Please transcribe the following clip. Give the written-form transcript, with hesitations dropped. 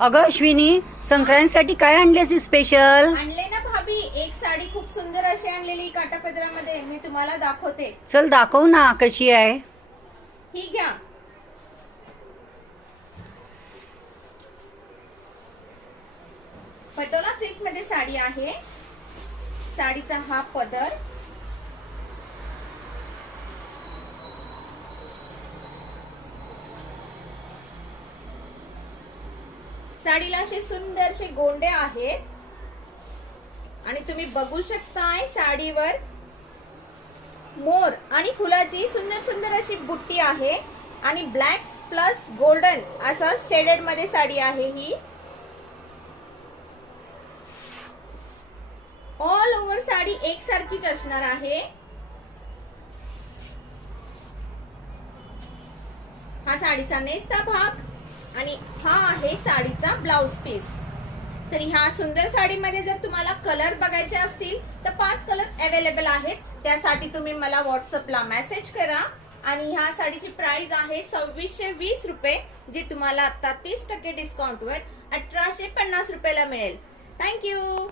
अगं अश्विनी, संक्रांतीसाठी काय आणली स्पेशल? आणले ना भाभी, एक साडी खूप सुंदर अशी आणलेली काठापदरामध्ये, मी तुम्हाला दाखवते. चल दाखव ना कशी आहे. ही घ्या. पटोला सिल्क मध्ये साडी आहे. साडीचा हा पदर, साडीला असे सुंदरसे गोंडे आहेत आणि तुम्ही बघू शकताय साडीवर मोर आणि फुलाची सुंदर सुंदर अशी बुट्टी आहे आणि ब्लॅक प्लस गोल्डन असं शेडेड मध्ये साडी आहे ही. ऑल ओव्हर साडी एकसारखीच असणार आहे. हा साडीचा नेसता भाग आणि हा आहे साडीचा ब्लाउज पीस. तर ह्या सुंदर साडीमध्ये जर तुम्हाला कलर बघायचे असतील तर 5 कलर अवेलेबल आहेत. त्यासाठी तुम्ही मला व्हॉट्सअपला मेसेज करा. आणि ह्या साडीची प्राइस आहे 2620 रुपये, जे तुम्हाला आता 30% डिस्काउंटवर 1850 रुपयाला मिळेल. थँक्यू.